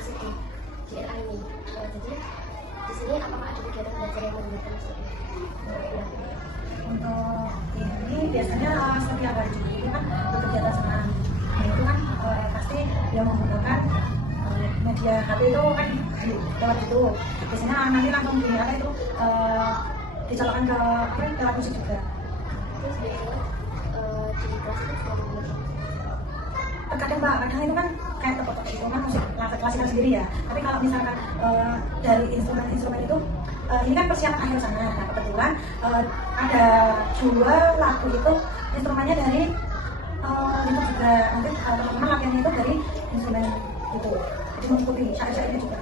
musik di JNA ini. Jadi di sini apakah ada kegiatan belajar yang melibatkan musik? Untuk ini biasanya setiap hari juga itu kan berkegiatan senam. Nah itu kan pasti dia menggunakan media HP itu kan lewat itu. Biasanya nanti langsung di apa itu dicolokkan ke alat musik juga. Terus biasanya di kelas itu suka menggunakan Terkadang Mbak, kadang itu kan kayak toko-toko itu kan musik klasikal sendiri ya. Tapi kalau misalkan dari instrumen-instrumen itu ini kan persiapan akhir sana. Nah kebetulan ada 2 lagu itu instrumennya dari itu juga. Nanti teman-teman latihannya itu dari instrumen itu. Jadi mengikuti syair-syairnya juga.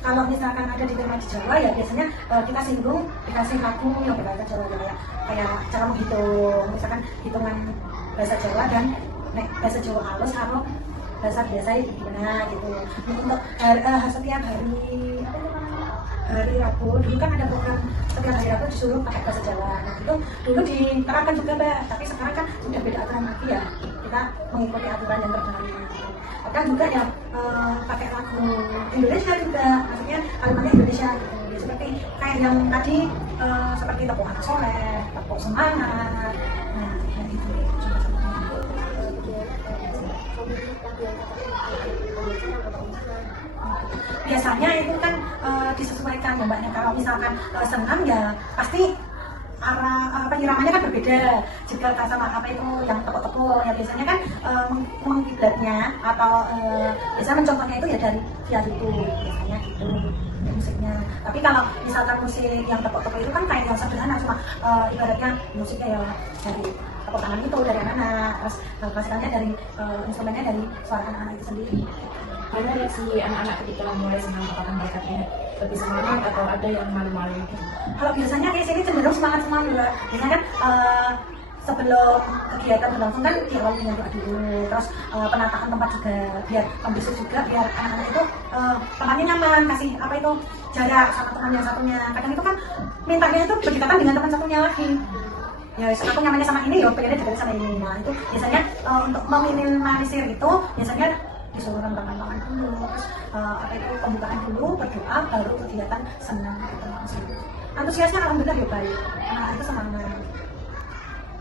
Kalau misalkan ada di tema di Jawa ya biasanya kita singgung dikasih lagu yang berbahasa Jawa kayak cara menghitung, misalkan hitungan bahasa Jawa dan bahasa Jawa halus kalau bahasa biasa itu gimana gitu. Untuk setiap hari apa itu namanya, hari Rabu dulu kan ada program setiap hari Rabu disuruh pakai bahasa Jawa. Nah itu dulu diterapkan juga Mbak, tapi sekarang kan sudah beda aturan lagi ya, kita mengikuti aturan yang terbaru. Kadang juga ya pakai lagu Indonesia juga, maksudnya kalimatnya Indonesia gitu. Ya, seperti kayak yang tadi seperti tepuk anak soleh, tepuk semangat. Nah ya itu juga seperti biasanya itu kan disesuaikan ya Mbaknya. Kalau misalkan senam ya pasti arah penyiramannya kan berbeda. Jika sama apa itu yang tepuk-tepuk ya biasanya kan mengkiblatnya atau biasanya mencontohnya itu ya dari via YouTube biasanya gitu musiknya. Tapi kalau misalkan musik yang tepuk-tepuk itu kan kayak yang sederhana, cuma ibaratnya musiknya ya dari tepuk tangan itu dari anak-anak, terus klasikalnya dari instrumennya dari suara anak-anak itu sendiri. Ada reaksi anak-anak ketika mulai senang, apakah mereka lebih semangat atau ada yang malu-malu? Kalau biasanya kayak sini cenderung semangat semua Mbak. Biasanya kan sebelum kegiatan berlangsung kan diawali dengan doa dulu, terus penataan tempat juga biar kondusif juga, biar anak-anak itu tempatnya nyaman, kasih apa itu jarak sama teman yang satunya. Kadang itu kan mintanya itu berdekatan dengan teman satunya lagi. Ya, aku nyamannya sama ini, ya pengennya dekat sama ini. Nah itu biasanya untuk meminimalisir itu biasanya disuruh tangan dulu, terus apa itu pembukaan dulu, berdoa, baru kegiatan senang gitu langsung. Antusiasnya alhamdulillah ya baik, anak itu semangat.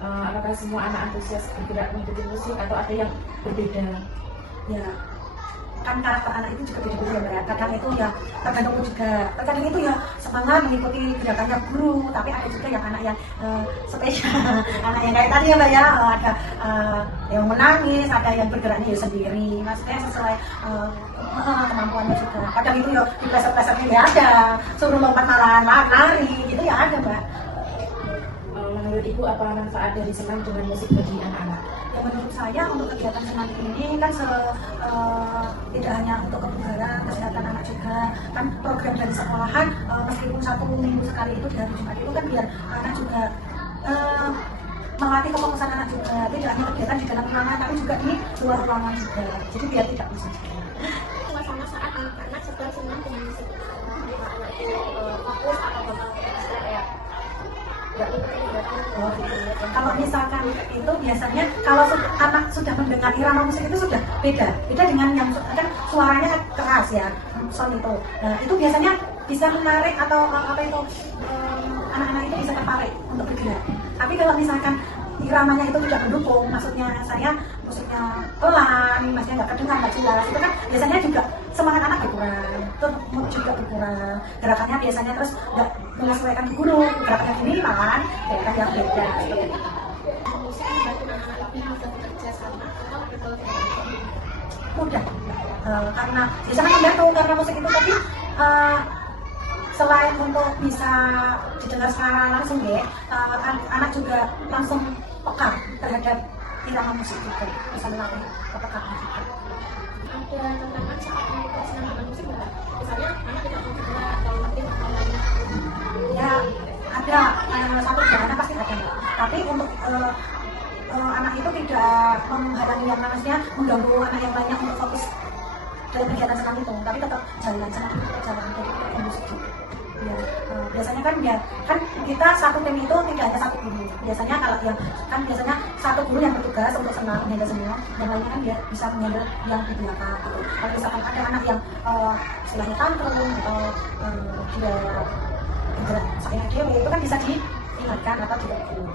Apakah semua anak antusias bergerak mengikuti musik atau ada yang berbeda? Ya kan karakter anak itu juga beda-beda ya. Kadang itu ya tergantung juga, terkadang itu ya semangat mengikuti gerakannya guru, tapi ada juga yang anak yang spesial, anak yang kayak tadi ya Mbak ya, ada yang menangis, ada yang bergeraknya ya sendiri, maksudnya sesuai kemampuannya juga. Kadang itu ya di pleset-plesetnya ya ada, suruh lompat malahan lari gitu ya ada Mbak. Menurut Ibu apa manfaat dari senam dengan musik bagi anak-anak? Ya menurut saya untuk kegiatan senam ini kan tidak hanya untuk kebugaran, kesehatan anak juga. Kan program dari sekolahan meskipun 1 minggu sekali itu di hari Jumat itu kan biar anak juga melatih kefokusan anak juga. Tidak hanya kegiatan di dalam ruangan tapi juga di luar ruangan juga. Jadi biar tidak bosan. suasana saat anak-anak sedang senang dengan musik, anak itu fokus atau bakal kayak nggak Kalau misalkan itu biasanya kalau anak sudah mendengar irama musik itu sudah beda dengan yang kan suaranya keras ya, sound itu. Nah itu biasanya bisa menarik atau apa itu anak-anak itu bisa tertarik untuk bergerak. Tapi kalau misalkan iramanya itu tidak mendukung, maksudnya saya musiknya pelan, maksudnya nggak kedengar, nggak jelas, itu kan biasanya juga semangat anak berkurang, terus mood juga berkurang, gerakannya biasanya terus nggak menyesuaikan guru, gerakannya gini malahan gerakan yang beda. musik membantu anak-anak lebih mudah bekerja sama atau berkolaborasi? Mudah, karena biasanya membantu karena musik itu tadi selain untuk bisa didengar secara langsung ya, anak juga langsung peka terhadap irama musik juga, bisa melatih kepekaan juga. Ada tantangan saat melakukan senam dengan musik nggak? Misalnya anak tidak mau bergerak atau mungkin lainnya? Ya ada satu anak pasti ada Mbak. Tapi untuk anak itu tidak menghalangi yang namanya mengganggu anak yang lainnya untuk fokus dalam kegiatan senam itu, tapi tetap jalan senam itu tetap jalan, jadi tetap musik juga. Ya, biasanya kan ya kan kita satu tim itu tidak hanya satu guru. Biasanya kalau yang kan biasanya satu guru yang bertugas untuk senang menjaga semua, yang lainnya kan dia bisa menjaga yang di belakang gitu. Kalau misalkan ada anak yang istilahnya tantrum atau dia gerak saya itu kan bisa diingatkan atau ditegur.